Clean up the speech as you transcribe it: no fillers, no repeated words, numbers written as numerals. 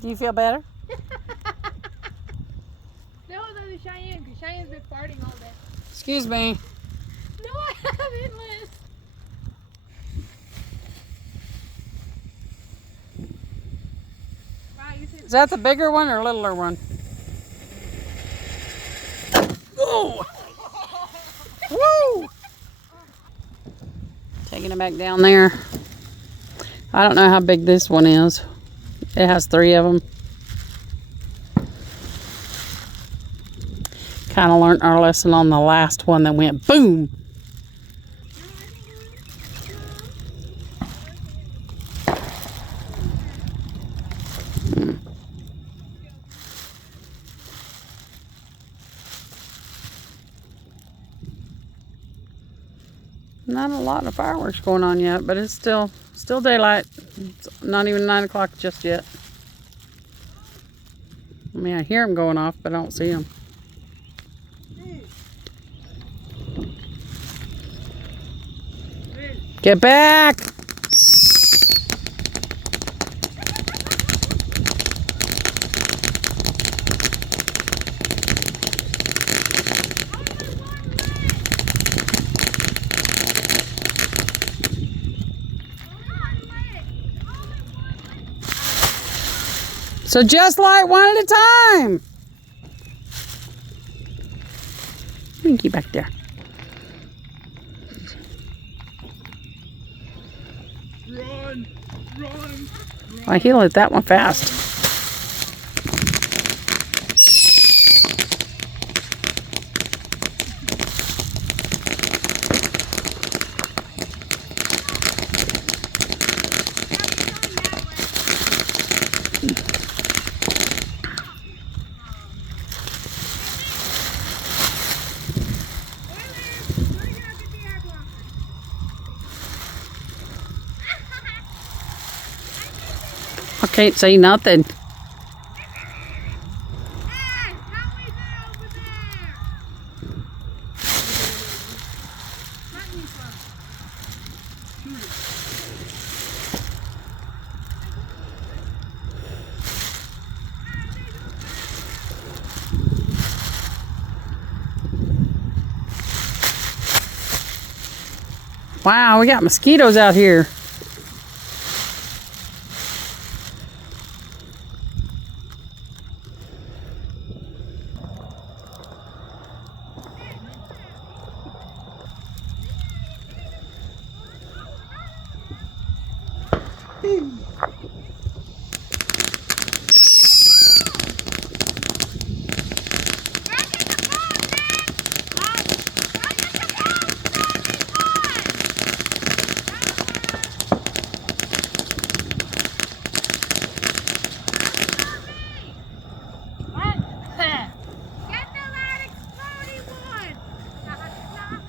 Do you feel better? That was only Cheyenne, because Cheyenne's been farting all day. Excuse me. No, I haven't, Liz. Wow, you said Is that the bigger one or littler one? Oh! Woo! Taking it back down there. I don't know how big this one is. It has 3 of them. Kind of learned our lesson on the last one that went boom. Not a lot of fireworks going on yet, but it's still daylight. It's not even 9 o'clock just yet. I mean, I hear them going off, but I don't see them. Get back! So just light one at a time. Winky back there. Run! Run! I he lit that one fast. I can't see nothing. Wow, we got mosquitoes out here.